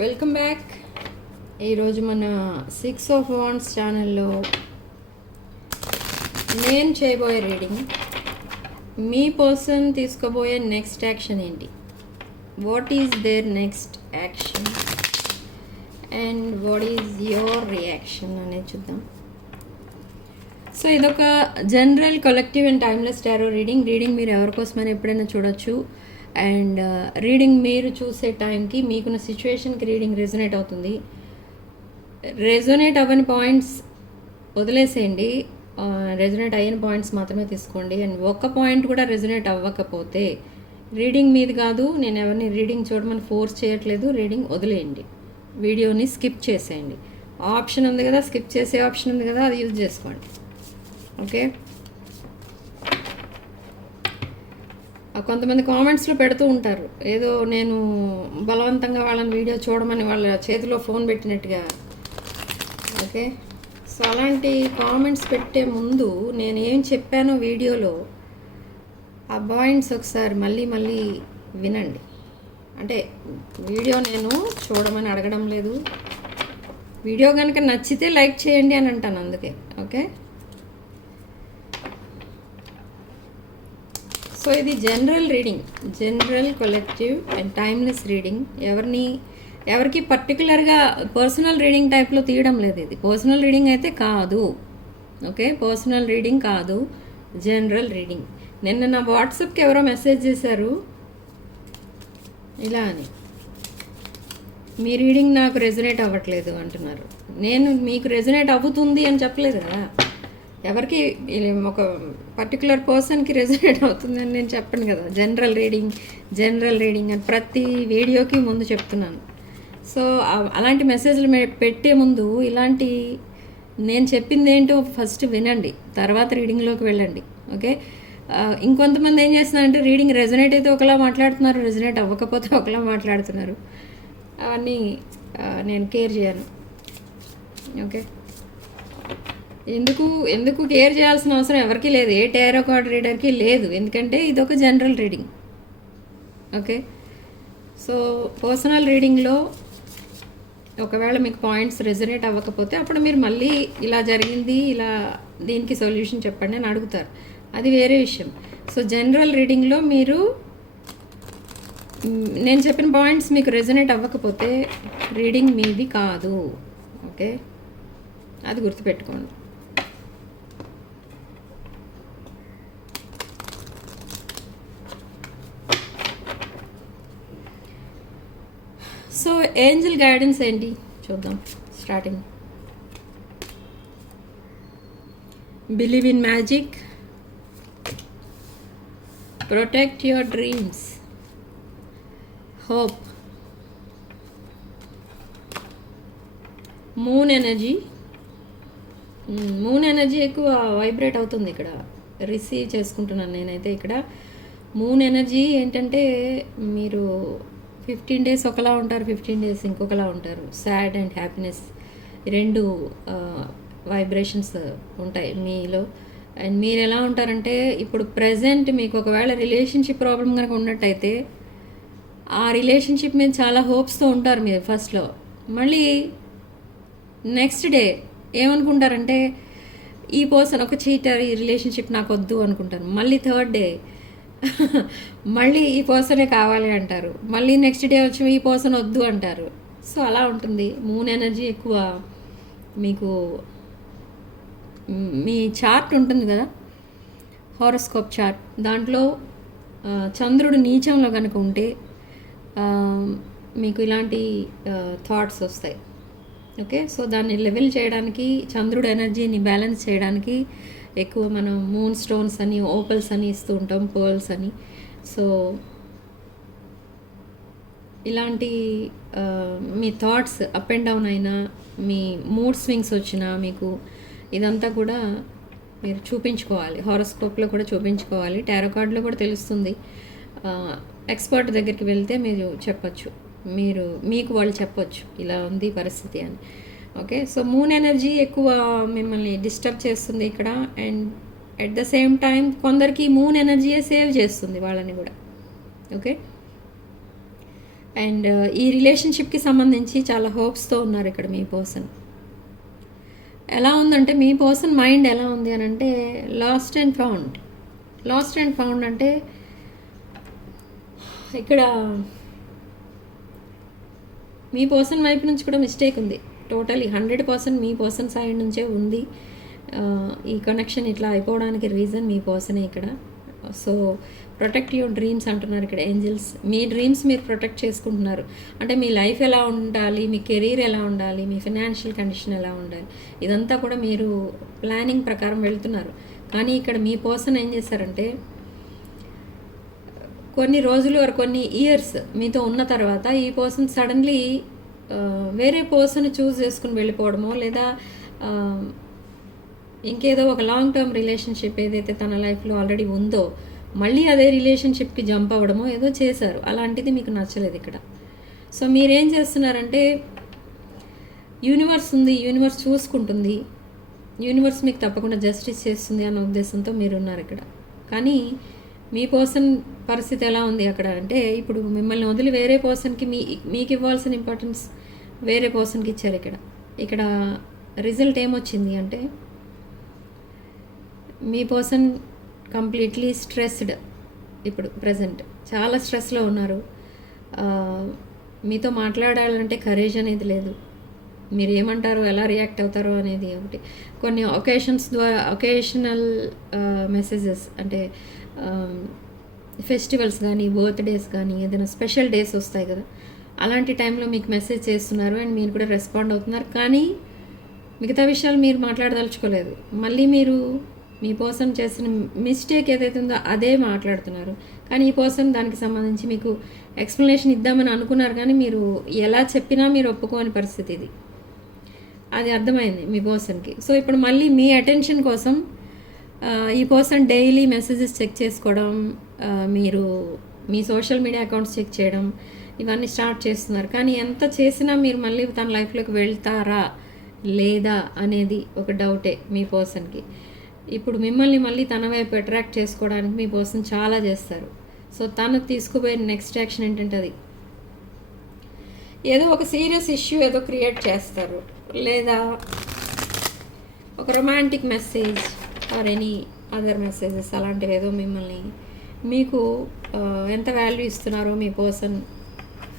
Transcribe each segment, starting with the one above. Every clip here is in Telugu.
Welcome back. ఈరోజు మన సిక్స్ ఆఫ్ వాన్స్ ఛానల్లో నేను చేయబోయే రీడింగ్ మీ పర్సన్ తీసుకోబోయే నెక్స్ట్ యాక్షన్ ఏంటి? What is there next action and what is your reaction అనేది చూద్దాం. సో ఇదొక general collective and timeless tarot reading reading మీరు ఎవరికోసమైనా ఎప్పుడైనా చూడొచ్చు. అండ్ uh, రీడింగ్ మీరు చూసే టైంకి మీకున్న సిచ్యువేషన్కి రీడింగ్ రెజొనేట్ అవుతుంది. రెజొనేట్ అవ్వని పాయింట్స్ వదిలేసేయండి. రెజొనేట్ అయిన పాయింట్స్ మాత్రమే తీసుకోండి. అండ్ ఒక్క పాయింట్ కూడా రెజొనేట్ అవ్వకపోతే రీడింగ్ మీది కాదు నేను ఎవరిని రీడింగ్ చూడమని ఫోర్స్ చేయట్లేదు రీడింగ్ వదిలేయండి. వీడియోని స్కిప్ చేసేయండి. ఆప్షన్ ఉంది కదా స్కిప్ చేసే ఆప్షన్ ఉంది కదా అది యూజ్ చేసుకోండి. ఓకే ఆ కొంతమంది కామెంట్స్లో పెడుతూ ఉంటారు. ఏదో నేను బలవంతంగా వాళ్ళని వీడియో చూడమని వాళ్ళ చేతిలో ఫోన్ పెట్టినట్టుగా. ఓకే? సో అలాంటి కామెంట్స్ పెట్టే ముందు నేను ఏం చెప్పానో వీడియోలో ఆ పాయింట్స్ ఒకసారి మళ్ళీ మళ్ళీ వినండి. అంటే వీడియో నేను చూడమని అడగడం లేదు. వీడియో కనుక నచ్చితే లైక్ చేయండి అని అంటాను అందుకే. ఓకే? సో ఇది general reading general collective and timeless reading. ఎవరిని ఎవరికి పర్టికులర్గా పర్సనల్ రీడింగ్ టైప్లో తీయడం లేదు ఇది. పర్సనల్ రీడింగ్ అయితే కాదు. ఓకే? పర్సనల్ రీడింగ్ కాదు. General reading. నిన్న నా వాట్సాప్కి ఎవరో మెసేజ్ చేశారు. ఇలా అని. మీ రీడింగ్ నాకు రెజొనేట్ అవ్వట్లేదు అంటున్నారు. నేను మీకు రెజొనేట్ అవుతుంది అని చెప్పలేదు కదా. ఎవరికి ఒక పర్టికులర్ పర్సన్కి రెజనేట్ అవుతుందని నేను చెప్పను కదా. జనరల్ రీడింగ్ జనరల్ రీడింగ్ అని ప్రతి వీడియోకి ముందు చెప్తున్నాను. సో అలాంటి మెసేజ్లు పెట్టే ముందు ఇలాంటి నేను చెప్పింది ఏంటో ఫస్ట్ వినండి. తర్వాత రీడింగ్లోకి వెళ్ళండి. ఓకే ఇంకొంతమంది ఏం చేస్తున్నారంటే రీడింగ్ రెజనేట్ అయితే ఒకలా మాట్లాడుతున్నారు రెజనేట్ అవ్వకపోతే ఒకలా మాట్లాడుతున్నారు. అవన్నీ నేను కేర్ చేయను. ఓకే ఎందుకు ఎందుకు కేర్ చేయాల్సిన అవసరం ఎవరికి లేదు. ఏ టైరో కార్డ్ రీడర్కి లేదు. ఎందుకంటే ఇది ఒక general reading okay so personal రీడింగ్లో ఒకవేళ మీకు పాయింట్స్ రెజనేట్ అవ్వకపోతే అప్పుడు మీరు మళ్ళీ ఇలా జరిగింది ఇలా దీనికి సొల్యూషన్ చెప్పండి అని అడుగుతారు. అది వేరే విషయం. సో జనరల్ రీడింగ్లో మీరు నేను చెప్పిన పాయింట్స్ మీకు రెజనేట్ అవ్వకపోతే రీడింగ్ మీది కాదు. ఓకే అది గుర్తుపెట్టుకోండి. సో ఏంజల్ గైడెన్స్ ఏంటి? చూద్దాం. Starting. Believe in magic protect your dreams hope moon energy moon energy ఎక్కువ వైబ్రేట్ అవుతుంది ఇక్కడ. రిసీవ్ చేసుకుంటున్నాను నేనైతే ఇక్కడ. మూన్ ఎనర్జీ ఏంటంటే మీరు ఫిఫ్టీన్ డేస్ ఒకలా ఉంటారు ఫిఫ్టీన్ డేస్ ఇంకొకలా ఉంటారు. సాడ్ అండ్ హ్యాపీనెస్ రెండు వైబ్రేషన్స్ ఉంటాయి మీలో. అండ్ మీరు ఎలా ఉంటారంటే ఇప్పుడు ప్రజెంట్ మీకు ఒకవేళ రిలేషన్షిప్ ప్రాబ్లం కనుక ఉన్నట్టయితే ఆ రిలేషన్షిప్ మీద చాలా హోప్స్తో ఉంటారు మీరు ఫస్ట్లో మళ్ళీ నెక్స్ట్ డే ఏమనుకుంటారంటే ఈ పర్సన్ ఒక చీటర్ ఈ రిలేషన్షిప్ నాకు వద్దు అనుకుంటారు. మళ్ళీ థర్డ్ డే మళ్ళీ ఈ పర్సనే కావాలి అంటారు. మళ్ళీ నెక్స్ట్ డే వచ్చి ఈ పర్సన్ వద్దు అంటారు. సో అలా ఉంటుంది. మూన్ ఎనర్జీ ఎక్కువ మీకు మీ చార్ట్ ఉంటుంది కదా? హారోస్కోప్ చార్ట్ దాంట్లో చంద్రుడు నీచంలో కనుక ఉంటే మీకు ఇలాంటి థాట్స్ వస్తాయి. ఓకే సో దాన్ని లెవెల్ చేయడానికి చంద్రుడు ఎనర్జీని బ్యాలెన్స్ చేయడానికి ఎక్కువ మనం మూన్ స్టోన్స్ అని ఓపల్స్ అని ఇస్తూ ఉంటాం పర్ల్స్ అని. సో ఇలాంటి మీ థాట్స్ అప్ అండ్ డౌన్ అయినా మీ మూడ్ స్వింగ్స్ వచ్చినా మీకు ఇదంతా కూడా మీరు చూపించుకోవాలి. హారోస్కోప్లో కూడా చూపించుకోవాలి. టారో కార్డులో కూడా తెలుస్తుంది. ఎక్స్పర్ట్ దగ్గరికి వెళ్తే మీరు చెప్పచ్చు. మీరు మీకు వాళ్ళు చెప్పొచ్చు ఇలా ఉంది పరిస్థితి అని. ఓకే సో మూన్ ఎనర్జీ ఎక్కువ మిమ్మల్ని డిస్టర్బ్ చేస్తుంది ఇక్కడ and at the same time కొందరికి మూన్ ఎనర్జీయే సేవ్ చేస్తుంది వాళ్ళని కూడా. ఓకే అండ్ uh, ఈ రిలేషన్షిప్కి సంబంధించి చాలా హోప్స్తో ఉన్నారు ఇక్కడ మీ పర్సన్ ఎలా ఉందంటే మీ పర్సన్ మైండ్ ఎలా ఉంది అని అంటే lost and found lost and found అంటే ఇక్కడ మీ పర్సన్ వైపు నుంచి కూడా మిస్టేక్ ఉంది. టోటలీ హండ్రెడ్ పర్సెంట్ మీ పర్సన్ సైడ్ నుంచే ఉంది. ఈ కనెక్షన్ ఇట్లా అయిపోవడానికి రీజన్ మీ పర్సనే ఇక్కడ. సో ప్రొటెక్ట్ యువర్ డ్రీమ్స్ అంటున్నారు ఇక్కడ ఏంజిల్స్. మీ డ్రీమ్స్ మీరు ప్రొటెక్ట్ చేసుకుంటున్నారు. అంటే మీ లైఫ్ ఎలా ఉండాలి మీ కెరీర్ ఎలా ఉండాలి మీ ఫినాన్షియల్ కండిషన్ ఎలా ఉండాలి ఇదంతా కూడా మీరు ప్లానింగ్ ప్రకారం వెళ్తున్నారు. కానీ ఇక్కడ మీ పర్సన్ ఏం చేశారంటే కొన్ని రోజులు ఆర్ కొన్ని ఇయర్స్ మీతో ఉన్న తర్వాత ఈ పర్సన్ సడన్లీ వేరే పర్సన్ చూస్ చేసుకుని వెళ్ళిపోవడమో లేదా ఇంకేదో ఒక లాంగ్ టర్మ్ రిలేషన్షిప్ ఏదైతే తన లైఫ్లో ఆల్రెడీ ఉందో మళ్ళీ అదే రిలేషన్షిప్కి జంప్ అవ్వడమో ఏదో చేశారు. అలాంటిది మీకు నచ్చలేదు ఇక్కడ. సో మీరేం చేస్తున్నారంటే యూనివర్స్ ఉంది యూనివర్స్ చూసుకుంటుంది యూనివర్స్ మీకు తప్పకుండా జస్టిస్ చేస్తుంది అన్న ఉద్దేశంతో మీరు ఉన్నారు ఇక్కడ. కానీ మీ పర్సన్ పరిస్థితి ఎలా ఉంది అక్కడ? అంటే ఇప్పుడు మిమ్మల్ని వదిలి వేరే పర్సన్కి మీ మీకు ఇవ్వాల్సిన ఇంపార్టెన్స్ వేరే పర్సన్కి ఇచ్చారు ఇక్కడ. ఇక్కడ రిజల్ట్ ఏమొచ్చింది అంటే మీ పర్సన్ కంప్లీట్లీ స్ట్రెస్డ్ ఇప్పుడు ప్రజెంట్ చాలా స్ట్రెస్లో ఉన్నారు. మీతో మాట్లాడాలంటే కరేజ్ అనేది లేదు. మీరు ఏమంటారు ఎలా రియాక్ట్ అవుతారో అనేది ఒకటి. కొన్ని ఒకేషన్స్ ద్వారా ఒకేషనల్ మెసేజెస్ అంటే ఫెస్టివల్స్ కానీ బర్త్డేస్ కానీ ఏదైనా స్పెషల్ డేస్ వస్తాయి కదా. అలాంటి టైంలో మీకు మెసేజ్ చేస్తున్నారు అండ్ మీరు కూడా రెస్పాండ్ అవుతున్నారు. కానీ మిగతా విషయాలు మీరు మాట్లాడదలుచుకోలేదు. మళ్ళీ మీరు మీ పర్సన్ చేసిన మిస్టేక్ ఏదైతే ఉందో అదే మాట్లాడుతున్నారు. కానీ ఈ పర్సన్ దానికి సంబంధించి మీకు ఎక్స్ప్లెనేషన్ ఇద్దామని అనుకున్నారు కానీ మీరు ఎలా చెప్పినా మీరు ఒప్పుకోని పరిస్థితి ఇది. అది అర్థమైంది మీ పర్సన్కి. సో ఇప్పుడు మళ్ళీ మీ అటెన్షన్ కోసం ఈ పర్సన్ డైలీ మెసేజెస్ చెక్ చేసుకోవడం మీరు మీ సోషల్ మీడియా అకౌంట్స్ చెక్ చేయడం ఇవన్నీ స్టార్ట్ చేస్తున్నారు. కానీ ఎంత చేసినా మీరు మళ్ళీ తన లైఫ్లోకి వెళ్తారా లేదా అనేది ఒక డౌటే మీ పర్సన్కి ఇప్పుడు మిమ్మల్ని మళ్ళీ తన వైపు అట్రాక్ట్ చేసుకోవడానికి మీ పర్సన్ చాలా చేస్తారు. సో తను తీసుకుపోయిన నెక్స్ట్ యాక్షన్ ఏంటంటే అది. ఏదో ఒక సీరియస్ ఇష్యూ ఏదో క్రియేట్ చేస్తారు. లేదా ఒక romantic message or any other messages అలాంటివి ఏదో మిమ్మల్ని మీకు ఎంత వాల్యూ ఇస్తున్నారో మీ పర్సన్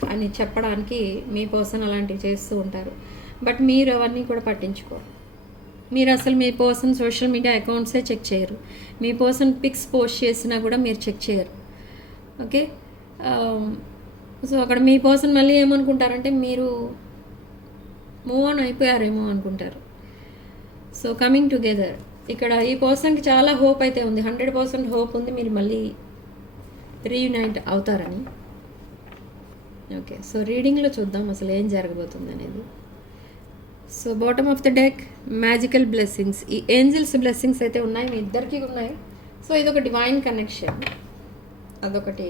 అని చెప్పడానికి మీ పర్సన్ అలాంటివి చేస్తూ ఉంటారు. బట్ మీరు అవన్నీ కూడా పట్టించుకోరు. మీరు అసలు మీ పర్సన్ సోషల్ మీడియా అకౌంట్సే చెక్ చేయరు. మీ పర్సన్ పిక్స్ పోస్ట్ చేసినా కూడా మీరు చెక్ చేయరు. ఓకే సో um, అక్కడ మీ పర్సన్ మళ్ళీ ఏమనుకుంటారంటే మీరు మూవ్ ఆన్ అయిపోయారేమో అనుకుంటారు. సో కమింగ్ టుగెదర్ ఇక్కడ ఈ పర్సన్కి చాలా హోప్ అయితే ఉంది. హండ్రెడ్ పర్సెంట్ హోప్ ఉంది. మీరు మళ్ళీ రీయునైట్ అవుతారని. ఓకే. సో రీడింగ్లో చూద్దాం అసలు ఏం జరగబోతుంది అనేది. So bottom of the deck magical blessings ఈ ఏంజిల్స్ బ్లెస్సింగ్స్ అయితే ఉన్నాయి. మీ ఇద్దరికీ ఉన్నాయి. సో ఇది ఒక డివైన్ కనెక్షన్ అదొకటి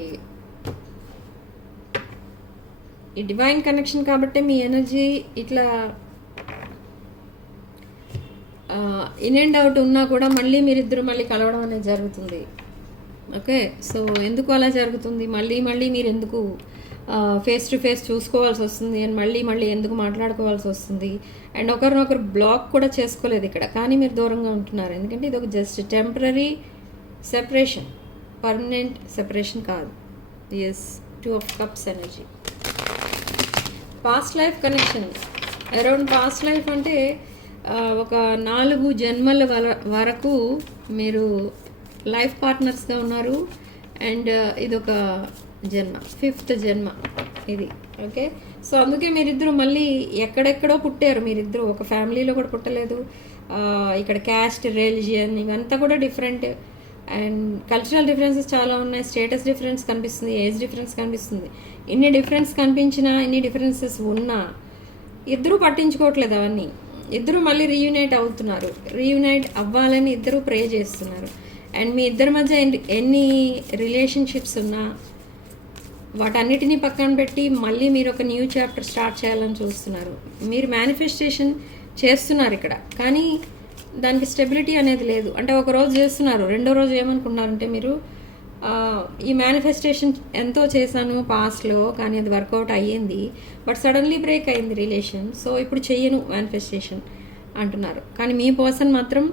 ఈ డివైన్ కనెక్షన్ కాబట్టి మీ ఎనర్జీ ఇట్లా ఇన్ అండ్ అవుట్ ఉన్నా కూడా మళ్ళీ మీరిద్దరు మళ్ళీ కలవడం అనేది జరుగుతుంది. ఓకే సో ఎందుకు అలా జరుగుతుంది? మళ్ళీ మళ్ళీ మీరు ఎందుకు ఫేస్ టు ఫేస్ చూసుకోవాల్సి వస్తుంది అండ్ మళ్ళీ మళ్ళీ ఎందుకు మాట్లాడుకోవాల్సి వస్తుంది? అండ్ ఒకరినొకరు బ్లాక్ కూడా చేసుకోలేదు ఇక్కడ. కానీ మీరు దూరంగా ఉంటున్నారు. ఎందుకంటే ఇది ఒక just temporary separation permanent separation కాదు. Yes two of cups energy past life connection around past life అంటే ఒక నాలుగు జన్మల వరకు మీరు లైఫ్ పార్ట్నర్స్గా ఉన్నారు. అండ్ ఇది ఒక జన్మ ఫిఫ్త్ జన్మ ఇది ఓకే? సో అందుకే మీరిద్దరు మళ్ళీ ఎక్కడెక్కడో పుట్టారు. మీరిద్దరు ఒక ఫ్యామిలీలో కూడా పుట్టలేదు. ఇక్కడ క్యాస్ట్ రిలీజియన్ ఇవంతా కూడా డిఫరెంట్. అండ్ కల్చరల్ డిఫరెన్సెస్ చాలా ఉన్నాయి. స్టేటస్ డిఫరెన్స్ కనిపిస్తుంది ఏజ్ డిఫరెన్స్ కనిపిస్తుంది. ఇన్ని డిఫరెన్స్ కనిపించినా ఇన్ని డిఫరెన్సెస్ ఉన్నా ఇద్దరూ పట్టించుకోవట్లేదు అవన్నీ. ఇద్దరు మళ్ళీ రీయునైట్ అవుతున్నారు. రీయునైట్ అవ్వాలని ఇద్దరు ప్రే చేస్తున్నారు. అండ్ మీ ఇద్దరి మధ్య ఎన్ని- ఎన్ని రిలేషన్షిప్స్ ఉన్నా వాటన్నిటిని పక్కన పెట్టి మళ్ళీ మీరు ఒక న్యూ చాప్టర్ స్టార్ట్ చేయాలని చూస్తున్నారు. మీరు మేనిఫెస్టేషన్ చేస్తున్నారు ఇక్కడ. కానీ దానికి స్టెబిలిటీ అనేది లేదు. అంటే ఒక రోజు చేస్తున్నారు రెండో రోజు ఏమనుకున్నారంటే మీరు ఈ మేనిఫెస్టేషన్ ఎంతో చేశాను పాస్ట్లో కానీ అది వర్కౌట్ అయ్యింది. బట్ సడన్లీ బ్రేక్ అయింది రిలేషన్ సో ఇప్పుడు చెయ్యను మేనిఫెస్టేషన్ అంటున్నారు. కానీ మీ పర్సన్ మాత్రం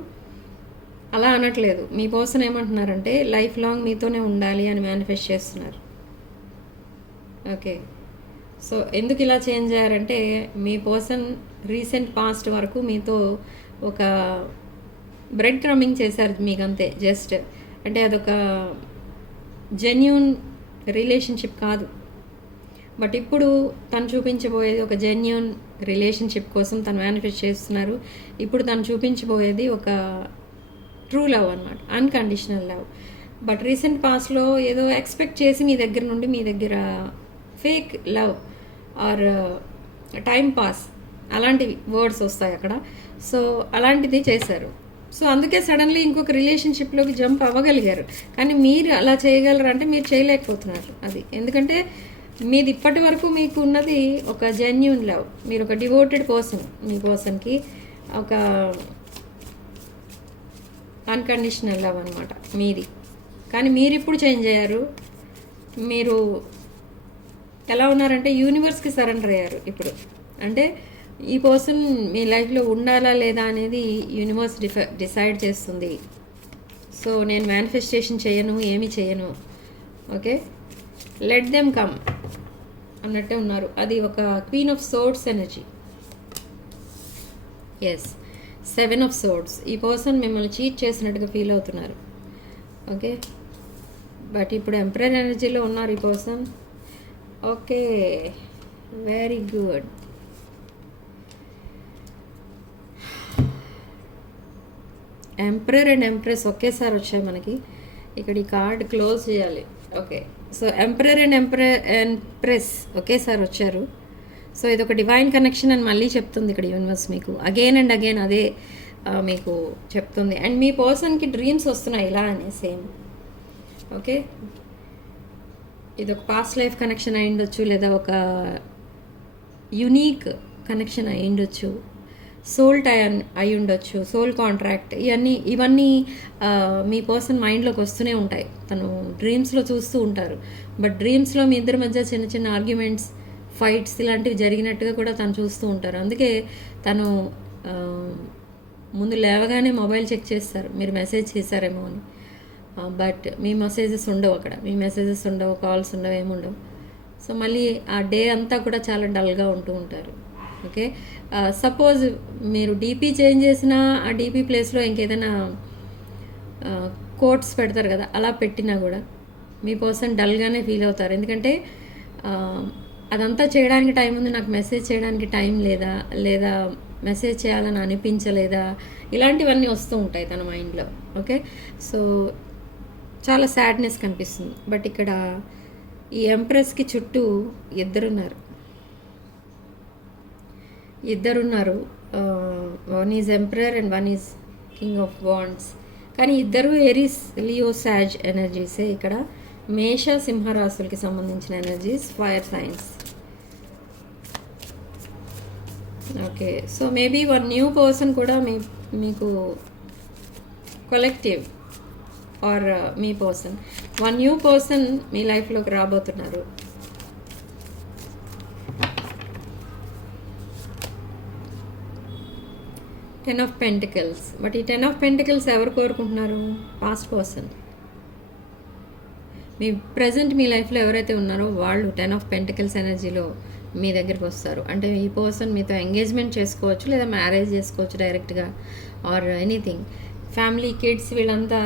అలా అనట్లేదు. మీ పర్సన్ ఏమంటున్నారంటే లైఫ్ లాంగ్ మీతోనే ఉండాలి అని మేనిఫెస్ట్ చేస్తున్నారు. ఓకే సో ఎందుకు ఇలా చేంజ్ అయ్యారంటే మీ పర్సన్ రీసెంట్ పాస్ట్ వరకు మీతో ఒక బ్రెడ్ క్రమింగ్ చేశారు మీకు అంతే జస్ట్ అంటే అదొక జెన్యున్ రిలేషన్షిప్ కాదు. బట్ ఇప్పుడు తను చూపించబోయేది ఒక జెన్యున్ రిలేషన్షిప్ కోసం తను మేనిఫెస్ట్ చేస్తున్నారు. ఇప్పుడు తను చూపించబోయేది ఒక ట్రూ లవ్ అనమాట అన్కండిషనల్ లవ్ బట్ రీసెంట్ పాస్ట్లో ఏదో ఎక్స్పెక్ట్ చేసి మీ దగ్గర నుండి మీ దగ్గర fake love or time pass అలాంటివి వర్డ్స్ వస్తాయి అక్కడ. సో అలాంటిది చేశారు. సో అందుకే సడన్లీ ఇంకొక రిలేషన్షిప్లోకి జంప్ అవ్వగలిగారు. కానీ మీరు అలా చేయగలరు అంటే మీరు చేయలేకపోతున్నారు. అది. ఎందుకంటే మీది ఇప్పటి వరకు మీకు ఉన్నది ఒక జెన్యున్ లవ్ మీరు ఒక డివోటెడ్ పర్సన్ మీ పర్సన్కి ఒక అన్కండిషనల్ లవ్ అనమాట మీది. కానీ మీరు ఇప్పుడు చేంజ్ అయ్యారు. మీరు ఎలా ఉన్నారంటే యూనివర్స్కి సరెండర్ అయ్యారు ఇప్పుడు. అంటే ఈ పర్సన్ మీ లైఫ్లో ఉండాలా లేదా అనేది యూనివర్స్ డిఫ డిసైడ్ చేస్తుంది. సో నేను మేనిఫెస్టేషన్ చేయను ఏమి చేయను. ఓకే లెట్ దెమ్ కమ్ అన్నట్టే ఉన్నారు. అది ఒక queen of swords energy S seven of swords ఈ పర్సన్ మిమ్మల్ని చీట్ చేసినట్టుగా ఫీల్ అవుతున్నారు. ఓకే బట్ ఇప్పుడు ఎంపరర్ ఎనర్జీలో ఉన్నారు ఈ person okay very good emperor and empress ఒకేసారి వచ్చాయి మనకి. ఇక్కడ ఈ కార్డ్ క్లోజ్ చేయాలి. Okay so emperor and empre empress ఒకేసారి వచ్చారు. సో ఇది ఒక డివైన్ కనెక్షన్ అని మళ్ళీ చెప్తుంది ఇక్కడ యూనివర్స్ మీకు. అగైన్ అండ్ అగైన్ అదే మీకు చెప్తుంది. అండ్ మీ పర్సన్కి డ్రీమ్స్ వస్తున్నాయి ఇలా అని సేమ్ ఓకే ఇది ఒక పాస్ట్ లైఫ్ కనెక్షన్ అయి ఉండొచ్చు లేదా ఒక యునీక్ కనెక్షన్ అయి ఉండొచ్చు సోల్ టై అయి ఉండొచ్చు సోల్ కాంట్రాక్ట్ ఇవన్నీ ఇవన్నీ మీ పర్సన్ మైండ్లోకి వస్తూనే ఉంటాయి. తను డ్రీమ్స్లో చూస్తూ ఉంటారు. బట్ డ్రీమ్స్లో మీ ఇద్దరి మధ్య చిన్న చిన్న ఆర్గ్యుమెంట్స్ ఫైట్స్ ఇలాంటివి జరిగినట్టుగా కూడా తను చూస్తూ ఉంటారు. అందుకే తను ముందు లేవగానే మొబైల్ చెక్ చేస్తారు. మీరు మెసేజ్ చేశారేమో అని. బట్ మీ మెసేజెస్ ఉండవు అక్కడ. మీ మెసేజెస్ ఉండవు కాల్స్ ఉండవు ఏముండవు. సో మళ్ళీ ఆ డే అంతా కూడా చాలా డల్గా ఉంటూ ఉంటారు. ఓకే? సపోజ్ మీరు డీపీ చేంజ్ చేసినా ఆ డీపీ ప్లేస్లో ఇంకేదైనా కోట్స్ పెడతారు కదా అలా పెట్టినా కూడా మీ పర్సన్ డల్గానే ఫీల్ అవుతారు. ఎందుకంటే అదంతా చేయడానికి టైం ఉంది నాకు మెసేజ్ చేయడానికి టైం లేదా లేదా మెసేజ్ చేయాలని అనిపించలేదా ఇలాంటివన్నీ వస్తూ ఉంటాయి తన మైండ్లో ఓకే సో చాలా సాడ్నెస్ కనిపిస్తుంది. బట్ ఇక్కడ ఈ ఎంప్రెస్కి చుట్టూ ఇద్దరున్నారు. ఇద్దరున్నారు. One is emperor and one is king of wands కానీ ఇద్దరు ఎరిస్ లియో సాజ్ ఎనర్జీసే ఇక్కడ. మేష సింహరాశులకి సంబంధించిన energies fire signs okay so maybe one new person కూడా మీ మీకు కొలెక్టివ్ ఆర్ uh, మీ పర్సన్. వన్ న్యూ పర్సన్ మీ లైఫ్లోకి రాబోతున్నారు. Ten of pentacles. బట్ ఈ టెన్ ఆఫ్ పెంటికల్స్ ఎవరు కోరుకుంటున్నారు? పాస్ట్ పర్సన్ మీ ప్రజెంట్ మీ లైఫ్లో ఎవరైతే ఉన్నారో వాళ్ళు టెన్ ఆఫ్ పెంటికల్స్ ఎనర్జీలో మీ దగ్గరికి వస్తారు. అంటే ఈ పర్సన్ మీతో ఎంగేజ్మెంట్ చేసుకోవచ్చు లేదా మ్యారేజ్ చేసుకోవచ్చు డైరెక్ట్గా ఆర్ ఎనీథింగ్ ఫ్యామిలీ కిడ్స్ వీళ్ళంతా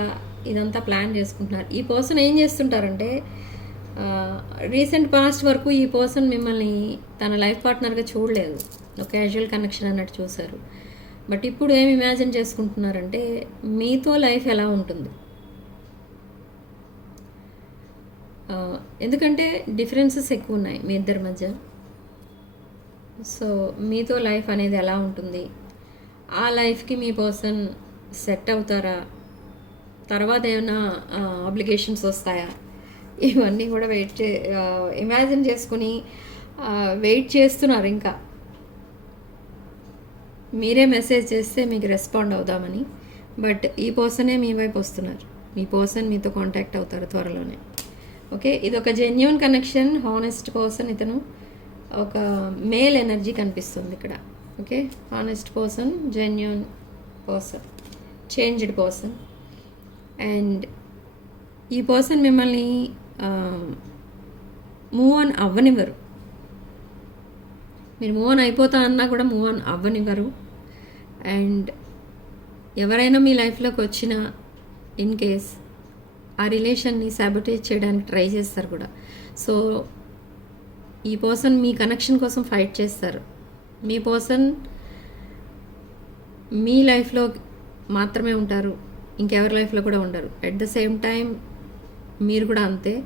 ఇదంతా ప్లాన్ చేసుకుంటున్నారు. ఈ పర్సన్ ఏం చేస్తుంటారంటే రీసెంట్ పాస్ట్ వరకు ఈ పర్సన్ మిమ్మల్ని తన లైఫ్ పార్ట్నర్గా చూడలేదు. ఒక క్యాజువల్ కనెక్షన్ అన్నట్టు చూశారు. బట్ ఇప్పుడు ఏమి ఇమాజిన్ చేసుకుంటున్నారంటే మీతో లైఫ్ ఎలా ఉంటుంది? ఎందుకంటే డిఫరెన్సెస్ ఎక్కువ ఉన్నాయి మీ ఇద్దరి మధ్య. సో మీతో లైఫ్ అనేది ఎలా ఉంటుంది? ఆ లైఫ్కి మీ పర్సన్ సెట్ అవుతారా? తర్వాత ఏమైనా అప్లికేషన్స్ వస్తాయా? ఇవన్నీ కూడా వెయిట్ చే ఇమాజిన్ చేసుకుని వెయిట్ చేస్తున్నారు ఇంకా. మీరే మెసేజ్ చేస్తే మీకు రెస్పాండ్ అవుదామని. బట్ ఈ పర్సనే మీ వైపు వస్తున్నారు. మీ పర్సన్ మీతో కాంటాక్ట్ అవుతారు త్వరలోనే. ఓకే ఇది ఒక జెన్యున్ కనెక్షన్ హానెస్ట్ పర్సన్ ఇతను ఒక మేల్ ఎనర్జీ కనిపిస్తుంది ఇక్కడ. Okay honest person genuine person changed person and ఈ పర్సన్ మిమ్మల్ని మూవ్ ఆన్ అవ్వనివ్వరు. మీరు మూవ్ ఆన్ అయిపోతా అన్నా కూడా మూవ్ ఆన్ అవ్వనివ్వరు. అండ్ ఎవరైనా మీ లైఫ్లోకి వచ్చినా ఇన్ కేస్ ఆ రిలేషన్ని సాబిటేజ్ చేయడానికి ట్రై చేస్తారు కూడా. సో ఈ పర్సన్ మీ కనెక్షన్ కోసం ఫైట్ చేస్తారు. మీ పర్సన్ మీ లైఫ్లో మాత్రమే ఉంటారు. ఇంకెవరి లైఫ్లో కూడా ఉండరు. అట్ ద సేమ్ టైం మీరు కూడా అంతే.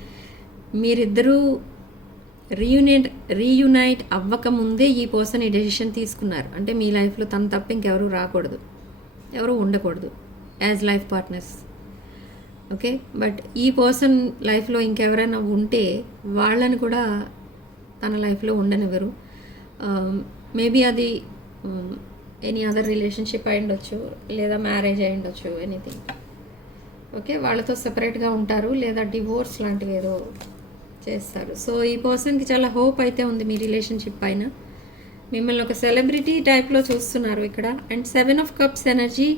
మీరిద్దరూ రీయునైట్ రీయునైట్ అవ్వకముందే ఈ పర్సన్ ఈ డెసిషన్ తీసుకున్నారు. అంటే మీ లైఫ్లో తను తప్ప ఇంకెవరు రాకూడదు. ఎవరు ఉండకూడదు. As life partners okay but ఈ పర్సన్ లైఫ్లో ఇంకెవరైనా ఉంటే వాళ్ళని కూడా తన లైఫ్లో ఉండనివ్వరు. Um, మేబీ అది ఎనీ అదర్ రిలేషన్షిప్ అయి ఉండొచ్చు లేదా మ్యారేజ్ అయి ఉండొచ్చు ఎనీథింగ్ ఓకే వాళ్ళతో సెపరేట్గా ఉంటారు లేదా డివోర్స్ లాంటివి ఏదో చేస్తారు. సో ఈ పర్సన్కి చాలా హోప్ అయితే ఉంది మీ రిలేషన్షిప్ పైన. మిమ్మల్ని ఒక సెలబ్రిటీ టైప్లో చూస్తున్నారు ఇక్కడ. And seven of cups energy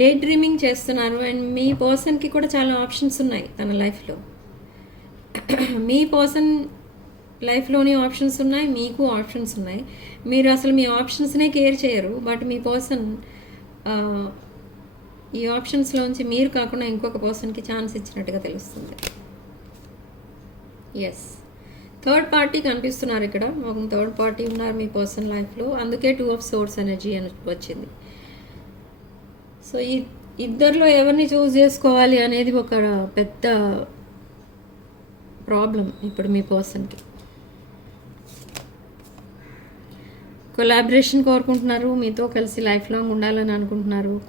daydreaming చేస్తున్నారు. అండ్ మీ పర్సన్కి కూడా చాలా ఆప్షన్స్ ఉన్నాయి తన లైఫ్లో. మీ పర్సన్ లైఫ్లోని ఆప్షన్స్ ఉన్నాయి మీకు ఆప్షన్స్ ఉన్నాయి. మీరు అసలు మీ ఆప్షన్స్నే కేర్ చేయరు. బట్ మీ పర్సన్ ఈ ఆప్షన్స్లోంచి మీరు కాకుండా ఇంకొక పర్సన్కి ఛాన్స్ ఇచ్చినట్టుగా తెలుస్తుంది. ఎస్ థర్డ్ పార్టీ కనిపిస్తున్నారు ఇక్కడ. ఒక థర్డ్ పార్టీ ఉన్నారు మీ పర్సన్ లైఫ్లో అందుకే టూ ఆఫ్ సోర్స్ ఎనర్జీ అని వచ్చింది. సో ఈ ఇద్దరిలో ఎవరిని చూస్ చేసుకోవాలి అనేది ఒక పెద్ద ప్రాబ్లం ఇప్పుడు మీ పర్సన్కి కొలాబరేషన్ కోరుకుంటున్నారు. మీతో కలిసి లైఫ్ లాంగ్ ఉండాలని అనుకుంటున్నారు.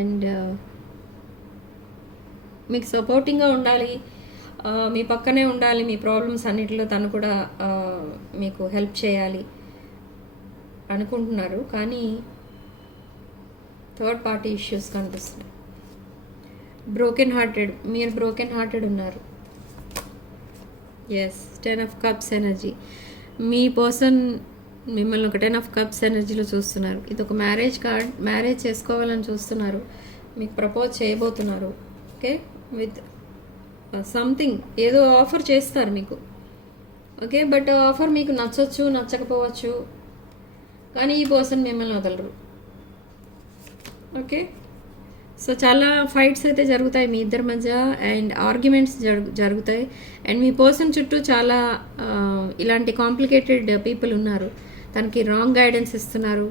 అండ్ మీకు సపోర్టింగ్గా ఉండాలి. మీ పక్కనే ఉండాలి మీ ప్రాబ్లమ్స్ అన్నిటిలో తను కూడా మీకు హెల్ప్ చేయాలి అనుకుంటున్నారు. కానీ థర్డ్ పార్టీ ఇష్యూస్ కనిపిస్తున్నాయి. బ్రోకెన్ హార్టెడ్ మీరు బ్రోకెన్ హార్టెడ్ ఉన్నారు. Yes ten of cups energy me person మిమ్మల్ని ఒక టెన్ ఆఫ్ కప్స్ ఎనర్జీలో చూస్తున్నారు. ఇది ఒక మ్యారేజ్ కార్డ్ మ్యారేజ్ చేసుకోవాలని చూస్తున్నారు. మీకు ప్రపోజ్ చేయబోతున్నారు. ఓకే విత్ సంథింగ్ ఏదో ఆఫర్ చేస్తారు మీకు. ఓకే బట్ ఆఫర్ మీకు నచ్చొచ్చు నచ్చకపోవచ్చు. కానీ ఈ పర్సన్ మిమ్మల్ని వదలరు. ఓకే? సో చాలా ఫైట్స్ అయితే జరుగుతాయి మీ ఇద్దరి మధ్య అండ్ ఆర్గ్యుమెంట్స్ జరుగు జరుగుతాయి. అండ్ మీ పర్సన్ చుట్టూ చాలా ఇలాంటి కాంప్లికేటెడ్ పీపుల్ ఉన్నారు. తనకి రాంగ్ గైడెన్స్ ఇస్తున్నారు.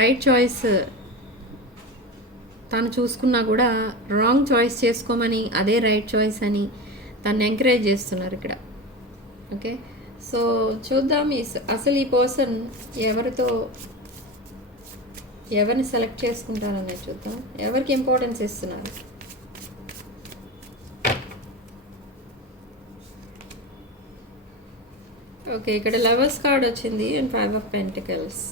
రైట్ చాయిస్ తను చూసుకున్నా కూడా రాంగ్ చాయిస్ చేసుకోమని అదే రైట్ చాయిస్ అని తను ఎంకరేజ్ చేస్తున్నారు ఇక్కడ. ఓకే సో చూద్దాం ఈ అసలు ఈ పర్సన్ ఎవరితో ఎవరిని సెలెక్ట్ చేసుకుంటారనేది చూద్దాం. ఎవరికి ఇంపార్టెన్స్ ఇస్తున్నారు? ఓకే ఇక్కడ లవర్స్ కార్డ్ వచ్చింది అండ్ ఫైవ్ ఆఫ్ పెంటికల్స్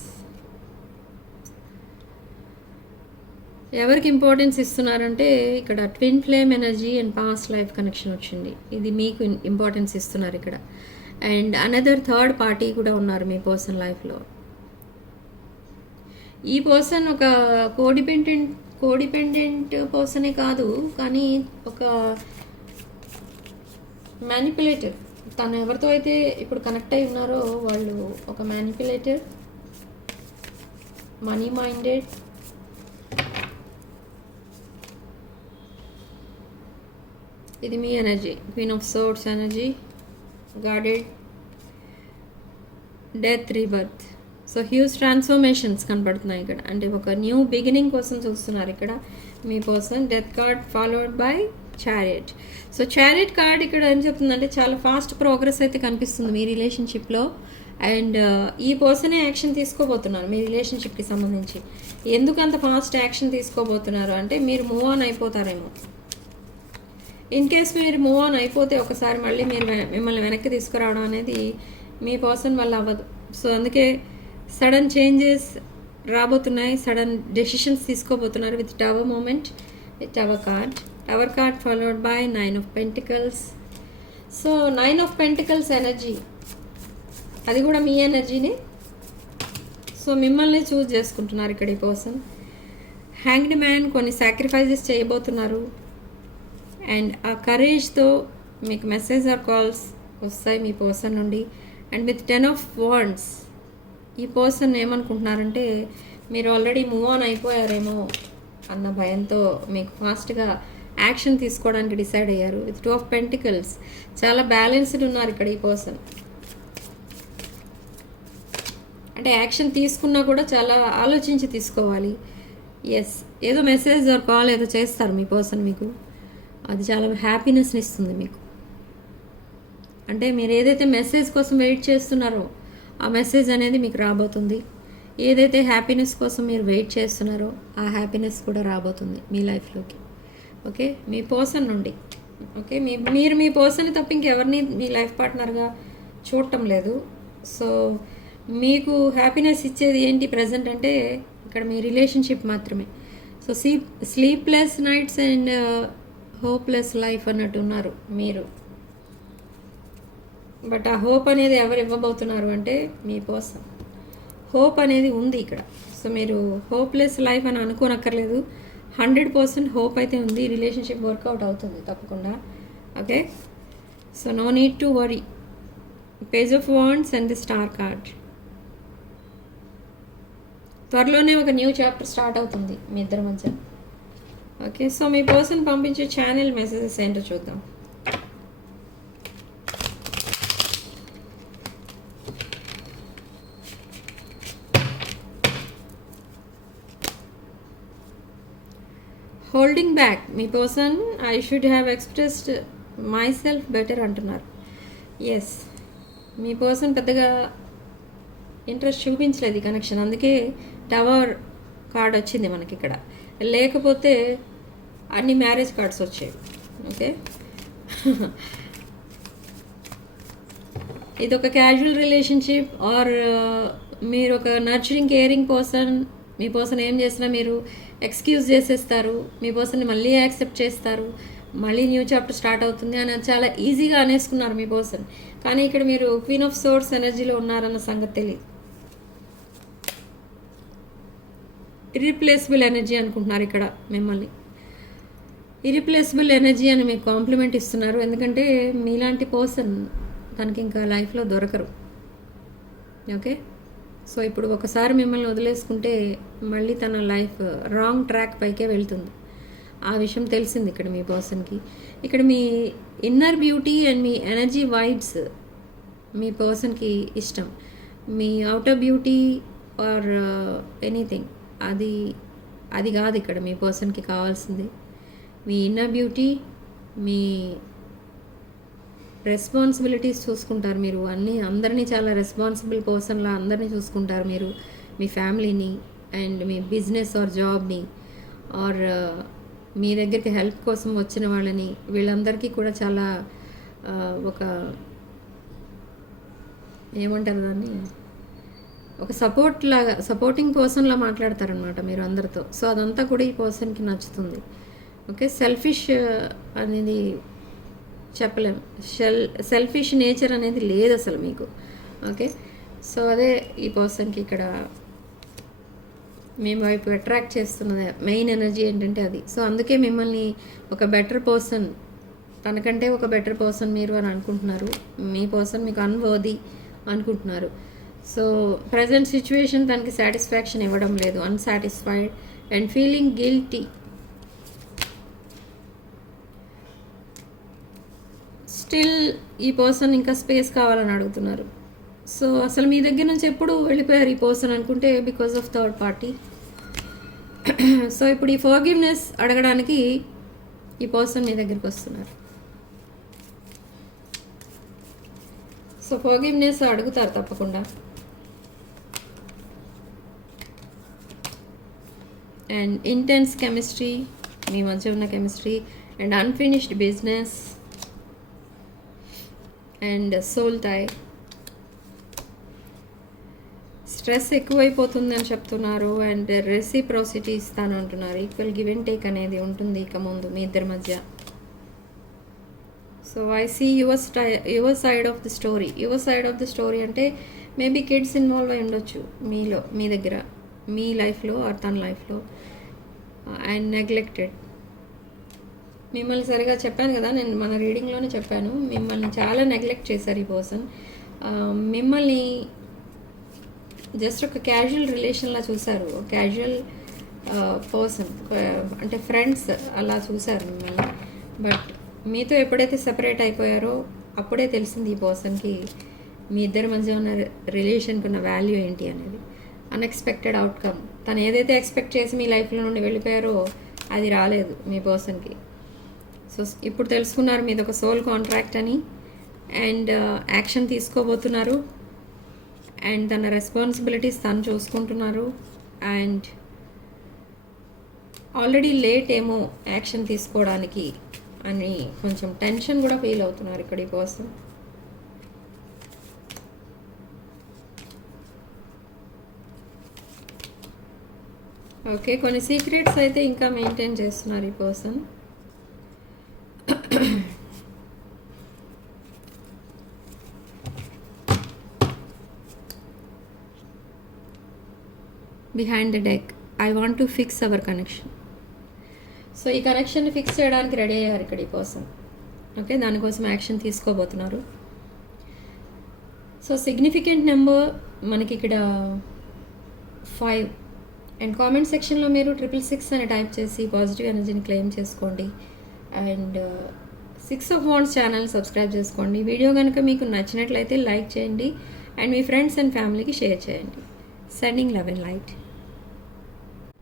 ఎవరికి ఇంపార్టెన్స్ ఇస్తున్నారంటే ఇక్కడ twin flame energy and past life connection వచ్చింది. ఇది మీకు ఇంపార్టెన్స్ ఇస్తున్నారు ఇక్కడ. అండ్ అనదర్ థర్డ్ పార్టీ కూడా ఉన్నారు మీ పర్సన్ లైఫ్లో ఈ పర్సన్ ఒక కోడిపెండెంట్ కోడిపెండెంట్ పర్సనే కాదు కానీ ఒక మ్యానిపులేటర్ తను ఎవరితో అయితే ఇప్పుడు కనెక్ట్ అయి ఉన్నారో వాళ్ళు ఒక మ్యానిపులేటర్ మనీ మైండెడ్ ఇది మీ energy. Queen of swords energy. Guarded death rebirth so huge transformations కనపడుతున్నాయి ఇక్కడ. అంటే ఒక న్యూ బిగినింగ్ కోసం చూస్తున్నారు ఇక్కడ మీ person death card followed by chariot so chariot card ఇక్కడ ఏం చెప్తుందంటే చాలా ఫాస్ట్ ప్రోగ్రెస్ అయితే కనిపిస్తుంది మీ రిలేషన్షిప్లో అండ్ uh, ఈ పర్సనే యాక్షన్ తీసుకోబోతున్నారు మీ రిలేషన్షిప్కి సంబంధించి. ఎందుకు అంత ఫాస్ట్ యాక్షన్ తీసుకోబోతున్నారు? అంటే మీరు మూవ్ ఆన్ అయిపోతారేమో. ఇన్ కేస్ మీరు మూవ్ ఆన్ అయిపోతే ఒకసారి మళ్ళీ మీరు మిమ్మల్ని వెనక్కి తీసుకురావడం అనేది మీ పర్సన్ వల్ల అవ్వదు. సో అందుకే సడన్ చేంజెస్ రాబోతున్నాయి. సడన్ డెసిషన్స్ తీసుకోబోతున్నారు with tower moment with tower card tower card followed by nine of pentacles so nine of pentacles energy అది కూడా మీ ఎనర్జీని సో మిమ్మల్ని చూస్ చేసుకుంటున్నారు ఇక్కడ ఈ పర్సన్ హ్యాంగ్డ్ మ్యాన్ కొన్ని సాక్రిఫైజెస్ చేయబోతున్నారు. అండ్ ఆ కరేజ్తో మీకు మెసేజ్ ఆర్ కాల్స్ వస్తాయి మీ పర్సన్ నుండి. And with ten of wands ఈ పర్సన్ ఏమనుకుంటున్నారంటే మీరు ఆల్రెడీ మూవ్ ఆన్ అయిపోయారేమో అన్న భయంతో మీకు ఫాస్ట్గా యాక్షన్ తీసుకోవడానికి డిసైడ్ అయ్యారు. విత్ టూ ఆఫ్ పెంటికల్స్ చాలా బ్యాలెన్స్డ్ ఉన్నారు ఇక్కడ ఈ పర్సన్. అంటే యాక్షన్ తీసుకున్నా కూడా చాలా ఆలోచించి తీసుకోవాలి. ఎస్ ఏదో మెసేజ్ ఆర్ కాల్ ఏదో చేస్తారు మీ పర్సన్ మీకు. అది చాలా హ్యాపీనెస్ని ఇస్తుంది మీకు. అంటే మీరు ఏదైతే మెసేజ్ కోసం వెయిట్ చేస్తున్నారో ఆ మెసేజ్ అనేది మీకు రాబోతుంది. ఏదైతే హ్యాపీనెస్ కోసం మీరు వెయిట్ చేస్తున్నారో ఆ హ్యాపీనెస్ కూడా రాబోతుంది మీ లైఫ్లోకి ఓకే? మీ పర్సన్ నుండి. ఓకే? మీ మీరు మీ పర్సన్ తప్ప ఇంకెవరిని మీ లైఫ్ పార్ట్నర్గా చూడటం లేదు. సో మీకు హ్యాపీనెస్ ఇచ్చేది ఏంటి ప్రజెంట్ అంటే ఇక్కడ మీ రిలేషన్షిప్ మాత్రమే. So sleep sleepless nights and hopeless life అన్నట్టు ఉన్నారు మీరు. బట్ ఆ హోప్ అనేది ఎవరు ఇవ్వబోతున్నారు అంటే మీ కోసం. హోప్ అనేది ఉంది ఇక్కడ. సో మీరు హోప్లెస్ లైఫ్ అని అనుకోనక్కర్లేదు. హండ్రెడ్ పర్సెంట్ హోప్ అయితే ఉంది. రిలేషన్షిప్ వర్కౌట్ అవుతుంది తప్పకుండా. Okay? So no need to worry. Page of wands and the star card. త్వరలోనే ఒక న్యూ చాప్టర్ స్టార్ట్ అవుతుంది మీ ఇద్దరి మధ్య. ఓకే సో మీ పర్సన్ పంపించే ఛానల్ మెసేజెస్ ఏంటో చూద్దాం. Holding back me person I should have expressed myself better అంటున్నారు. ఎస్ మీ పర్సన్ పెద్దగా ఇంట్రెస్ట్ చూపించలేదు ఈ కనెక్షన్ అందుకే టవర్ కార్డ్ వచ్చింది మనకి ఇక్కడ. లేకపోతే అన్ని మ్యారేజ్ కార్డ్స్ వచ్చాయి. ఓకే? ఇది ఒక క్యాజువల్ రిలేషన్షిప్ ఆర్ మీరు ఒక నర్చరింగ్ కేరింగ్ పర్సన్ మీ పర్సన్ ఏం చేసినా మీరు ఎక్స్క్యూజ్ చేసేస్తారు మీ పర్సన్ని మళ్ళీ యాక్సెప్ట్ చేస్తారు మళ్ళీ న్యూ చాప్టర్ స్టార్ట్ అవుతుంది అని చాలా ఈజీగా అనేసుకున్నారు మీ పర్సన్ కానీ ఇక్కడ మీరు క్వీన్ ఆఫ్ సోర్స్ ఎనర్జీలో ఉన్నారన్న సంగతి తెలియదు ఇర్రీప్లేసిబుల్ ఎనర్జీ అనుకుంటున్నారు ఇక్కడ మిమ్మల్ని. ఇరిప్లేసిబుల్ ఎనర్జీ అని మీకు కాంప్లిమెంట్ ఇస్తున్నారు. ఎందుకంటే మీలాంటి పర్సన్ తనకి ఇంకా లైఫ్లో దొరకరు. ఓకే సో ఇప్పుడు ఒకసారి మిమ్మల్ని వదిలేసుకుంటే మళ్ళీ తన లైఫ్ రాంగ్ ట్రాక్ పైకే వెళ్తుంది. ఆ విషయం తెలిసింది ఇక్కడ మీ పర్సన్కి ఇక్కడ మీ ఇన్నర్ బ్యూటీ అండ్ మీ ఎనర్జీ వైబ్స్ మీ పర్సన్కి ఇష్టం. మీ అవుటర్ బ్యూటీ ఆర్ ఎనీథింగ్ అది అది కాదు ఇక్కడ మీ పర్సన్కి కావాల్సింది. మీ ఇన్నర్ బ్యూటీ మీ రెస్పాన్సిబిలిటీస్ చూసుకుంటారు మీరు. అన్ని అందరినీ చాలా రెస్పాన్సిబుల్ పర్సన్లా అందరినీ చూసుకుంటారు మీరు. మీ ఫ్యామిలీని అండ్ మీ బిజినెస్ ఆర్ జాబ్ని ఆర్ మీ దగ్గరికి హెల్ప్ కోసం వచ్చిన వాళ్ళని. వీళ్ళందరికీ కూడా చాలా uh, ఒక ఏమంటారు దాన్ని? ఒక సపోర్ట్ లాగా సపోర్టింగ్ పర్సన్లా మాట్లాడతారనమాట మీరు అందరితో. సో అదంతా కూడా ఈ పర్సన్కి నచ్చుతుంది. ఓకే? సెల్ఫిష్ uh, అనేది చెప్పలేం షెల్ సెల్ఫిష్ నేచర్ అనేది లేదు అసలు మీకు. ఓకే? సో అదే ఈ పర్సన్కి ఇక్కడ మేము వైపు అట్రాక్ట్ చేస్తున్నది మెయిన్ ఎనర్జీ ఏంటంటే అది. సో అందుకే మిమ్మల్ని ఒక బెటర్ పర్సన్ తనకంటే ఒక బెటర్ పర్సన్ మీరు అని అనుకుంటున్నారు. మీ పర్సన్ మీకు అన్వర్ది అనుకుంటున్నారు. సో ప్రజెంట్ సిచ్యువేషన్ తనకి సాటిస్ఫాక్షన్ ఇవ్వడం లేదు. Unsatisfied and feeling guilty still ఈ పర్సన్ ఇంకా స్పేస్ కావాలని అడుగుతున్నారు. సో అసలు మీ దగ్గర నుంచి ఎప్పుడు వెళ్ళిపోయారు ఈ పర్సన్ అనుకుంటే because of third party. So ఇప్పుడు ఈ ఫర్గివ్నెస్ అడగడానికి ఈ పర్సన్ మీ దగ్గరికి వస్తున్నారు. సో ఫర్గివ్నెస్ అడుగుతారు తప్పకుండా. అండ్ ఇంటెన్స్ కెమిస్ట్రీ మీ మధ్య ఉన్న chemistry and unfinished business and soul tie. Stress ఎక్కువైపోతుందని చెప్తున్నారు అండ్ రెసిప్రోసిటీ ఇస్తాను అంటున్నారు. ఈక్వల్ గివ్ అండ్ టేక్ అనేది ఉంటుంది ఇక ముందు మీ ఇద్దరి మధ్య. So I see your sty your side of the story your side of the story అంటే మేబీ కిడ్స్ ఇన్వాల్వ్ అయి ఉండొచ్చు మీలో మీ దగ్గర మీ లైఫ్లో ఆర్ తన లైఫ్లో అండ్ నెగ్లెక్టెడ్ మిమ్మల్ని సరిగా చెప్పాను కదా నేను మన రీడింగ్లోనే చెప్పాను. మిమ్మల్ని చాలా నెగ్లెక్ట్ చేశారు ఈ పర్సన్ మిమ్మల్ని జస్ట్ ఒక క్యాజువల్ రిలేషన్లా చూశారు. క్యాజువల్ పర్సన్ అంటే ఫ్రెండ్స్ అలా చూశారు మిమ్మల్ని. బట్ మీతో ఎప్పుడైతే సెపరేట్ అయిపోయారో అప్పుడే తెలిసింది ఈ పర్సన్కి మీ ఇద్దరి మధ్య ఉన్న రిలేషన్కి ఉన్న వాల్యూ ఏంటి అనేది. అన్ఎక్స్పెక్టెడ్ అవుట్కమ్ తను ఏదైతే ఎక్స్పెక్ట్ చేసి మీ లైఫ్లో నుండి వెళ్ళిపోయారో అది రాలేదు మీ పర్సన్కి సో ఇప్పుడు తెలుసుకున్నారు మీది ఒక సోల్ కాంట్రాక్ట్ అని. అండ్ యాక్షన్ uh, తీసుకోబోతున్నారు. అండ్ తన రెస్పాన్సిబిలిటీస్ తను చూసుకుంటున్నారు. అండ్ ఆల్రెడీ లేట్ ఏమో యాక్షన్ తీసుకోవడానికి అని కొంచెం టెన్షన్ కూడా ఫీల్ అవుతున్నారు ఇక్కడ ఈ పర్సన్ ఓకే కొన్ని సీక్రెట్స్ అయితే ఇంకా మెయింటైన్ చేస్తున్నారు ఈ person behind the deck I want to fix our connection so ఈ కనెక్షన్ని ఫిక్స్ చేయడానికి రెడీ అయ్యారు ఇక్కడ ఈ కోసం ఓకే దానికోసం యాక్షన్ తీసుకోబోతున్నారు. సో సిగ్నిఫికెంట్ నెంబర్ మనకి ఇక్కడ ఫైవ్ అండ్ కామెంట్ సెక్షన్లో మీరు ట్రిపుల్ సిక్స్ అని టైప్ చేసి పాజిటివ్ ఎనర్జీని క్లెయిమ్ చేసుకోండి. And six of wands channel subscribe చేసుకోండి. వీడియో కనుక మీకు నచ్చినట్లయితే లైక్ చేయండి. అండ్ మీ ఫ్రెండ్స్ అండ్ ఫ్యామిలీకి షేర్ చేయండి. Sending eleven light